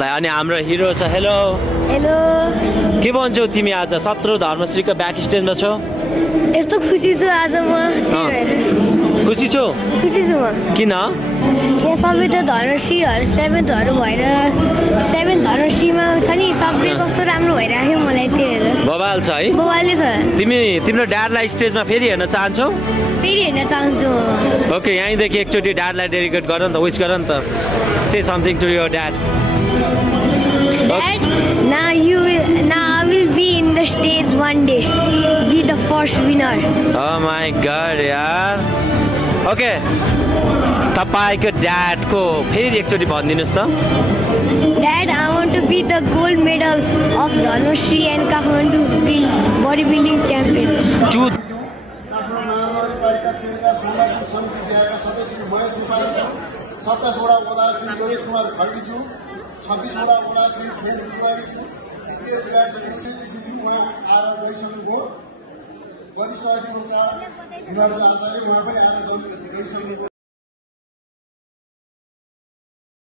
उसलाई अनि हाम्रो हिरो छ हेलो हेलो के भन्छौ तिमी आज 17 धर्मश्रीको ब्याक स्टेजमा छौ यस्तो खुसी छु आज म खुसी छौ खुसी छु म किन यहाँ सबै त धर्मश्रीहरू 7th भएर 7th धर्मश्रीमा छ नि सबै कस्तो राम्रो भइराख्यो मलाई त्यो हेरेर बवाल छ है बवालले छ तिम्रो ड्याडलाई स्टेजमा फेरि हेर्न चाहन्छौ फेरि हेर्न चाहन्छु ओके यहीँदेखि एकचोटि ड्याडलाई डेडिकेट गर नि त विश गर नि त से something to your dad Dad, now I will be in the stage one day. Be the first winner. Oh my god, यार. Okay. तपाईको ड्याडको फेरि एकचोटि भनिदिनुस् त. Dad, I want to be the gold medal of Dharmashri and Kathmandu bodybuilding champion. गरिसकेको एउटा उनीहरूले आचार्य उहाँ पनि आएर